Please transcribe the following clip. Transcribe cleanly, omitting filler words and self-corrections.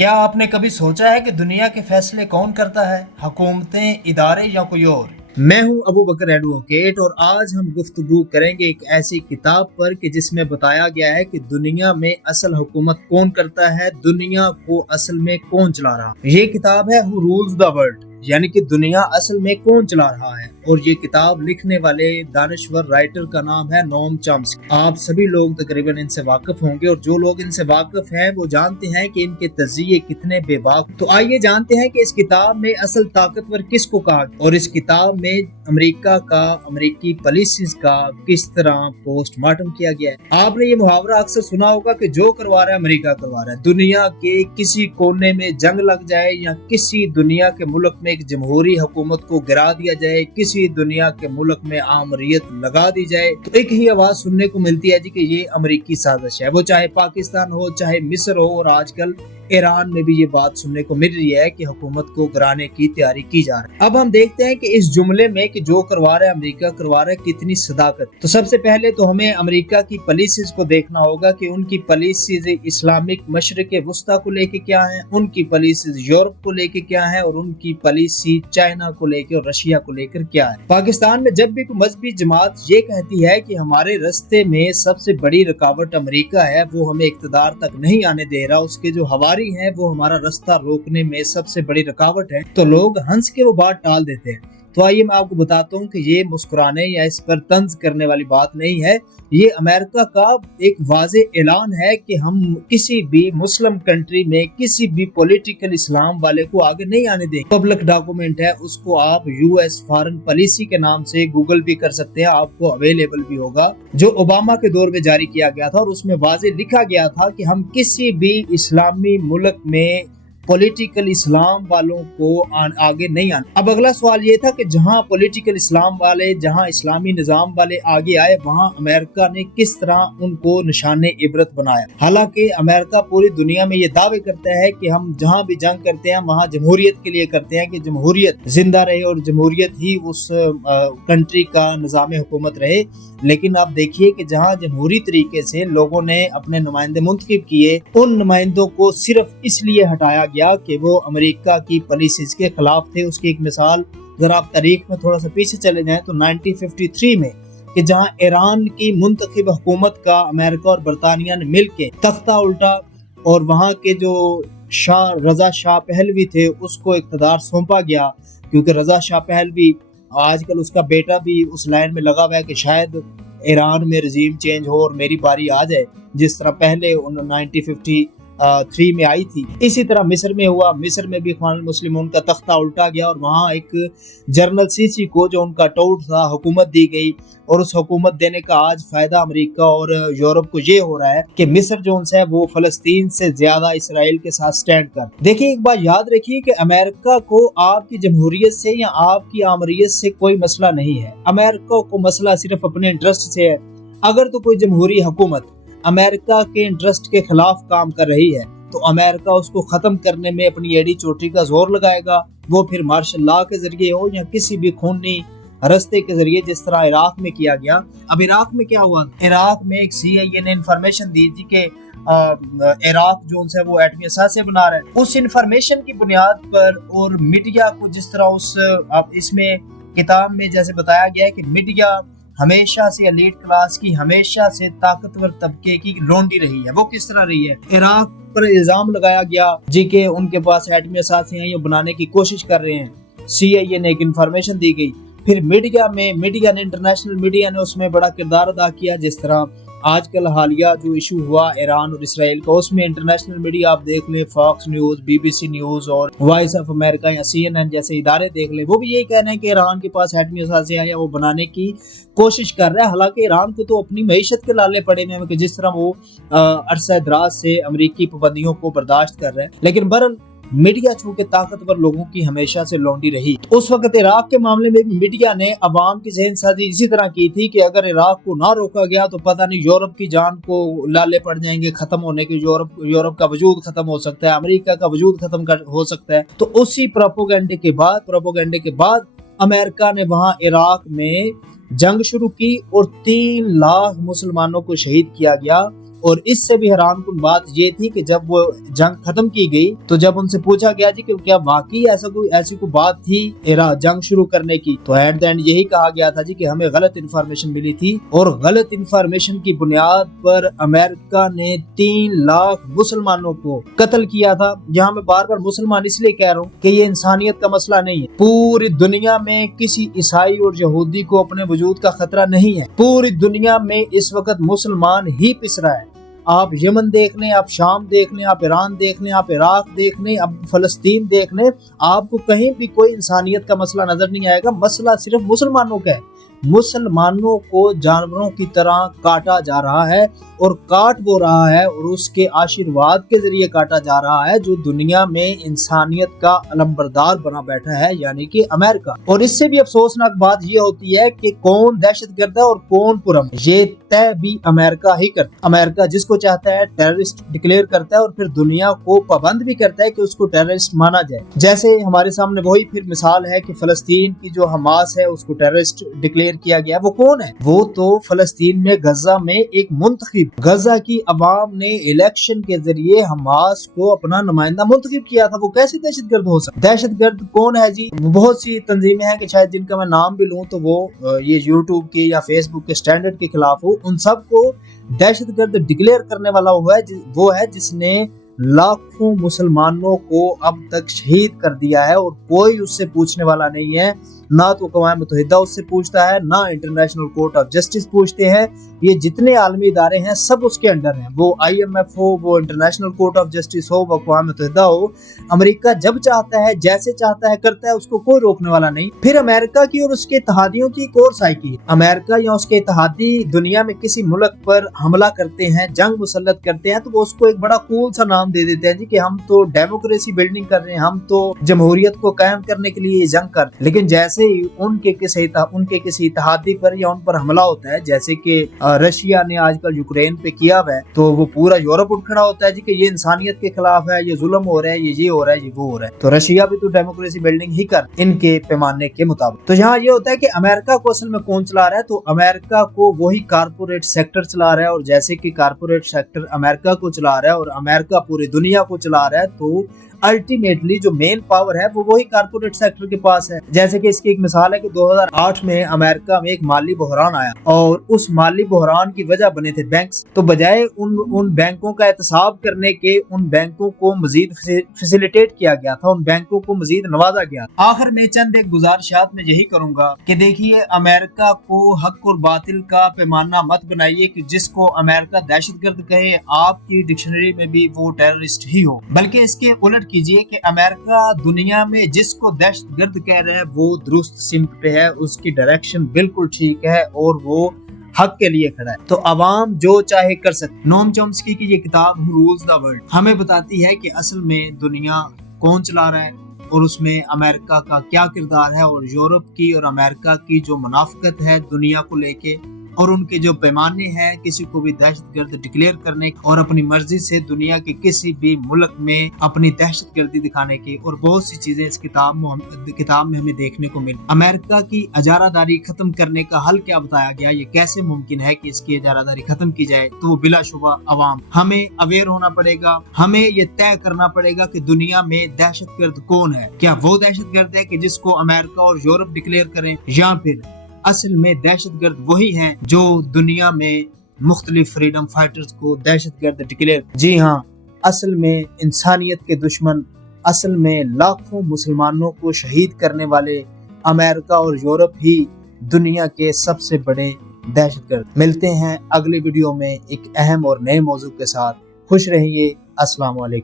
क्या आपने कभी सोचा है कि दुनिया के फैसले कौन करता है? हुकूमतें, इदारे या कोई और? मैं हूं अबू बकर एडवोकेट और आज हम गुफ्तगू करेंगे एक ऐसी किताब पर कि जिसमें बताया गया है कि दुनिया में असल हुकूमत कौन करता है, दुनिया को असल में कौन चला रहा है। ये किताब है हु रूल्स द वर्ल्ड, यानी कि दुनिया असल में कौन चला रहा है। और ये किताब लिखने वाले दानश्वर राइटर का नाम है नोम चॉम्स्की। आप सभी लोग तकरीबन इनसे वाकिफ होंगे और जो लोग इनसे वाकिफ हैं वो जानते हैं कि इनके तज़िये कितने बेबाक। तो आइए जानते हैं कि इस किताब में असल ताकतवर किसको कहा और इस किताब में अमेरिका का, अमेरिकी पॉलिसीज का किस तरह पोस्टमार्टम किया गया है। आपने ये मुहावरा अक्सर सुना होगा कि जो करवा रहा है अमेरिका करवा रहा है। दुनिया के किसी कोने में जंग लग जाए या किसी दुनिया के मुल्क में एक जमहूरी हुकूमत को गिरा दिया जाए, किसी दुनिया के मुल्क में आमरीत लगा दी जाए, तो एक ही आवाज सुनने को मिलती है जी कि ये अमेरिकी साजिश है। वो चाहे पाकिस्तान हो, चाहे मिस्र हो, और आजकल ईरान में भी ये बात सुनने को मिल रही है कि हुकूमत को गिराने की तैयारी की जा रही है। अब हम देखते हैं कि इस जुमले में कि जो करवा रहा है अमेरिका करवा रहा है कितनी सदाकत। तो सबसे पहले तो हमें अमेरिका की पॉलिसीज को देखना होगा कि उनकी पॉलिसीज इस्लामिक मशरिक वस्ता को लेके क्या है, उनकी पॉलिसीज यूरोप को लेके क्या है, और उनकी पॉलिसी चाइना को लेके और रशिया को लेकर क्या है। पाकिस्तान में जब भी कोई मजहबी जमात ये कहती है कि हमारे रास्ते में सबसे बड़ी रुकावट अमेरिका है, वो हमें इक्तदार तक नहीं आने दे रहा, उसके जो हवारी है वो हमारा रास्ता रोकने में सबसे बड़ी रुकावट है, तो लोग हंस के वो बात टाल देते हैं। तो आइए मैं आपको बताता हूँ कि ये मुस्कुराने या इस पर तंज करने वाली बात नहीं है। ये अमेरिका का एक वाज़े ऐलान है कि हम किसी भी मुस्लिम कंट्री में किसी भी पॉलिटिकल इस्लाम वाले को आगे नहीं आने देंगे। पब्लिक डॉक्यूमेंट है, उसको आप यूएस फॉरेन पॉलिसी के नाम से गूगल भी कर सकते हैं, आपको अवेलेबल भी होगा, जो ओबामा के दौर में जारी किया गया था। और उसमें वाज़े लिखा गया था कि हम किसी भी इस्लामी मुल्क में पॉलिटिकल इस्लाम वालों को आगे नहीं आना। अब अगला सवाल ये था कि जहां पॉलिटिकल इस्लाम वाले, जहां इस्लामी निजाम वाले आगे आए, वहां अमेरिका ने किस तरह उनको निशाने इबरत बनाया। हालांकि अमेरिका पूरी दुनिया में ये दावे करता है कि हम जहां भी जंग करते हैं वहां जमहूरियत के लिए करते हैं, कि जमहूरियत जिंदा रहे और जमहूरियत ही उस कंट्री का निजाम हुकूमत रहे। लेकिन आप देखिए कि जहां जमहूरी तरीके से लोगों ने अपने नुमाइंदे मुंतखब किए, उन नुमाइंदों को सिर्फ इसलिए हटाया गया कि वो अमेरिका की पॉलिसीज के खिलाफ थे। उसकी एक मिसाल, अगर आप तारीख में थोड़ा सा पीछे चले जाएं तो 1953 में, कि जहां ईरान की मुंतखब हुकूमत का अमेरिका और बरतानिया ने मिलकर तख्ता उल्टा और वहां के जो शाह रजा शाह पहलवी थे उसको इक़्तिदार सौंपा गया, क्योंकि रजा शाह पहलवी आजकल उसका बेटा भी उस लाइन में लगा हुआ है कि शायद ईरान में रजीम चेंज हो और मेरी बारी आ जाए, जिस तरह पहले 1953 में आई थी। इसी तरह मिस्र में हुआ, मिस्र में भी इख्वानुल मुस्लिमून का तख्ता उल्टा गया और वहाँ एक जनरल सीसी को, जो उनका टोट था, हुकूमत दी गई। और उस हुकूमत देने का आज फायदा अमेरिका और यूरोप को ये हो रहा है कि मिस्र जो है वो फलस्तीन से ज्यादा इसराइल के साथ स्टैंड कर। देखिए, एक बात याद रखिए कि अमेरिका को आपकी जमहूरियत से या आपकी आमरीत से कोई मसला नहीं है। अमेरिका को मसला सिर्फ अपने इंटरेस्ट से है। अगर तो कोई जमहूरी हुकूमत अमेरिका के इंटरेस्ट के खिलाफ काम कर रही है तो अमेरिका उसको खत्म करने में अपनी एड़ी चोटी का जोर लगाएगा। वो फिर मार्शल लॉ के जरिए हो या किसी भी खूनी रास्ते के जरिए, जिस तरह इराक में किया गया। अब इराक में क्या हुआ, इराक में एक CIA ने इंफॉर्मेशन दी थी कि इराक जो है वो एटमी असासे बना रहा है। उस इंफॉर्मेशन की बुनियाद पर और मीडिया को जिस तरह इसमें किताब में जैसे बताया गया है कि मीडिया हमेशा से एलीट क्लास की, हमेशा से ताकतवर तबके की लोंडी रही है। वो किस तरह रही है, इराक पर इल्जाम लगाया गया जी के उनके पास एटमी असासे हैं, ये बनाने की कोशिश कर रहे हैं। CIA ने एक इंफॉर्मेशन दी गई। फिर मीडिया ने, इंटरनेशनल मीडिया ने उसमें बड़ा किरदार अदा किया। जिस तरह आजकल हालिया जो इशू हुआ ईरान और इसराइल का, उसमें इंटरनेशनल मीडिया आप देख लें, फॉक्स न्यूज़, BBC न्यूज़ और वॉइस ऑफ अमेरिका या CNN जैसे इदारे देख लें, वो भी यही कह रहे हैं कि ईरान के पास एटमी असासे हैं या वो बनाने की कोशिश कर रहा है। हालांकि ईरान को तो अपनी मईशत के लाले पड़े हुए हैं कि जिस तरह वो अरसा दराज से अमेरिकी पाबंदियों को बर्दाश्त कर रहे हैं। लेकिन बहरहाल मीडिया चूंकि ताकतवर लोगों की हमेशा से लौंडी रही, उस वक्त इराक के मामले में मीडिया ने अवाम की ज़हनसाजी इसी तरह की थी कि अगर इराक को ना रोका गया तो पता नहीं यूरोप की जान को लाले पड़ जाएंगे, खत्म होने के, यूरोप का वजूद खत्म हो सकता है, अमेरिका का वजूद खत्म हो सकता है। तो उसी प्रोपोगंडे के बाद अमेरिका ने वहां इराक में जंग शुरू की और 3 लाख मुसलमानों को शहीद किया गया। اور اس سے بھی حیران کن بات یہ تھی کہ جب وہ جنگ ختم کی گئی تو جب ان سے پوچھا گیا جی کہ کیا واقعی ایسی کوئی بات تھی جنگ شروع کرنے کی، تو ایٹ دی اینڈ یہی کہا گیا تھا جی کہ ہمیں غلط انفارمیشن ملی تھی، اور غلط انفارمیشن کی بنیاد پر امریکہ نے 3 لاکھ مسلمانوں کو قتل کیا تھا۔ یہاں میں بار بار مسلمان اس لیے کہہ رہا ہوں کہ یہ انسانیت کا مسئلہ نہیں ہے، پوری دنیا میں کسی عیسائی اور یہودی کو اپنے وجود کا خطرہ نہیں ہے، پوری دنیا میں اس وقت مسلمان ہی پس رہا ہے۔ آپ یمن دیکھ لیں، آپ شام دیکھ لیں، آپ ایران دیکھ لیں، آپ عراق دیکھ لیں، آپ فلسطین دیکھ لیں، آپ کو کہیں بھی کوئی انسانیت کا مسئلہ نظر نہیں آئے گا۔ مسئلہ صرف مسلمانوں کا ہے، مسلمانوں کو جانوروں کی طرح کاٹا جا رہا ہے، اور کاٹ وہ رہا ہے اور اس کے آشیرواد کے ذریعے کاٹا جا رہا ہے جو دنیا میں انسانیت کا علمبردار بنا بیٹھا ہے، یعنی کہ امریکہ۔ اور اس سے بھی افسوسناک بات یہ ہوتی ہے کہ کون دہشت گرد ہے اور کون پرامن، یہ طے بھی امریکہ ہی کرتا ہے۔ امریکہ جس کو چاہتا ہے ٹیررسٹ ڈکلیئر کرتا ہے اور پھر دنیا کو پابند بھی کرتا ہے کہ اس کو ٹیررسٹ مانا جائے۔ جیسے ہمارے سامنے وہی پھر مثال ہے کہ فلسطین کی جو حماس ہے اس کو ٹیررسٹ ڈکلیئر کیا گیا۔ وہ کون ہے؟ وہ تو فلسطین میں غزہ میں ایک منتخب، غزہ کی عوام نے الیکشن کے ذریعے حماس کو اپنا نمائندہ منتخب کیا تھا۔ وہ کیسے دہشت گرد ہو سکتا؟ دہشت گرد کون ہے جی؟ بہت سی تنظیمیں ہیں کہ شاید جن کا میں نام بھی لوں تو وہ یہ یوٹیوب کے یا فیس بک کے سٹینڈرڈ کے خلاف ہو، ان سب کو دہشت گرد ڈکلیئر کرنے والا وہ ہے جس نے لاکھوں مسلمانوں کو اب تک شہید کر دیا ہے، اور کوئی اس سے پوچھنے والا نہیں ہے، نہ تو اقوام متحدہ اس سے پوچھتا ہے، نہ انٹرنیشنل کورٹ آف جسٹس پوچھتے ہیں۔ یہ جتنے عالمی ادارے ہیں سب اس کے انڈر ہیں، وہ IMF ہو، وہ انٹرنیشنل کورٹ آف جسٹس ہو، وہ اقوام متحدہ ہو۔ امریکہ جب چاہتا ہے، جیسے چاہتا ہے کرتا ہے، اس کو کوئی روکنے والا نہیں۔ پھر امریکہ کی اور اس کے اتحادیوں کی ایک اور سائیکی ہے، امریکہ یا اس کے اتحادی دنیا میں کسی ملک پر حملہ کرتے ہیں، جنگ مسلط کرتے ہیں، تو وہ اس کو ایک بڑا کول سا نام دے دیتے ہیں جی کہ ہم تو ڈیموکریسی بلڈنگ کر رہے ہیں، ہم تو جمہوریت کو قائم کرنے کے لیے یہ جنگ کر رہے ہیں۔ لیکن جیسے ہی ان کے کسی اتحادی پر یا ان پر حملہ ہوتا ہے، جیسے کہ رشیا نے آج کل یوکرین پہ کیا ہے، تو وہ پورا یورپ اٹھ کھڑا ہوتا ہے جی کہ یہ انسانیت کے خلاف ہے، یہ ظلم ہو رہا ہے، یہ ہو رہا ہے، یہ وہ ہو رہا ہے۔ تو رشیا بھی تو ڈیموکریسی بلڈنگ ہی کر ان کے پیمانے کے مطابق۔ تو یہاں یہ ہوتا ہے کہ امریکہ کو اصل میں کون چلا رہا ہے؟ تو امریکہ کو وہی کارپوریٹ سیکٹر چلا رہا ہے، اور جیسے کہ کارپوریٹ سیکٹر امریکہ کو چلا رہا ہے اور امریکہ پوری دنیا کو چلا رہا ہے، تو الٹیمیٹلی جو مین پاور ہے وہ وہی کارپوریٹ سیکٹر کے پاس ہے۔ جیسے کہ اس کی ایک مثال ہے کہ 2008 میں امریکہ میں ایک مالی بحران آیا، اور اس مالی بحران کی وجہ بنے تھے بینکس۔ تو بجائے ان بینکوں کا احتساب کرنے کے، ان بینکوں کو مزید فیسیلیٹیٹ کیا گیا تھا، ان بینکوں کو مزید نوازا گیا۔ آخر میں چند ایک گزارشات میں یہی کروں گا کہ دیکھیے، امریکہ کو حق اور باطل کا پیمانہ مت بنائیے کہ جس کو امریکہ دہشت گرد کہے آپ کی ڈکشنری میں بھی وہ ٹیررسٹ ہی ہو، بلکہ اس کے الٹ کیجئے کہ امریکہ دنیا میں جس کو دہشت گرد کہہ رہے ہیں وہ درست سمت پہ ہے، اس کی ڈائریکشن بالکل ٹھیک ہے، اور وہ حق کے لیے کھڑا ہے۔ تو عوام جو چاہے کر سکتے۔ نوم چومسکی کی یہ کتاب Who Rules the World ہمیں بتاتی ہے کہ اصل میں دنیا کون چلا رہا ہے، اور اس میں امریکہ کا کیا کردار ہے، اور یورپ کی اور امریکہ کی جو منافقت ہے دنیا کو لے کے، اور ان کے جو پیمانے ہیں کسی کو بھی دہشت گرد ڈکلیئر کرنے اور اپنی مرضی سے دنیا کے کسی بھی ملک میں اپنی دہشت گردی دکھانے کی، اور بہت سی چیزیں اس کتاب میں ہمیں دیکھنے کو ملی۔ امریکہ کی اجارہ داری ختم کرنے کا حل کیا بتایا گیا، یہ کیسے ممکن ہے کہ اس کی اجارہ داری ختم کی جائے؟ تو بلا شبہ عوام، ہمیں اویئر ہونا پڑے گا، ہمیں یہ طے کرنا پڑے گا کہ دنیا میں دہشت گرد کون ہے۔ کیا وہ دہشت گرد ہے کہ جس کو امریکہ اور یورپ ڈکلیئر کریں، یا پھر اصل میں دہشت گرد وہی ہیں جو دنیا میں مختلف فریڈم فائٹرز کو دہشت گرد ڈکلیئر؟ جی ہاں، اصل میں انسانیت کے دشمن، اصل میں لاکھوں مسلمانوں کو شہید کرنے والے امریکہ اور یورپ ہی دنیا کے سب سے بڑے دہشت گرد۔ ملتے ہیں اگلی ویڈیو میں ایک اہم اور نئے موضوع کے ساتھ۔ خوش رہیے۔ السلام علیکم۔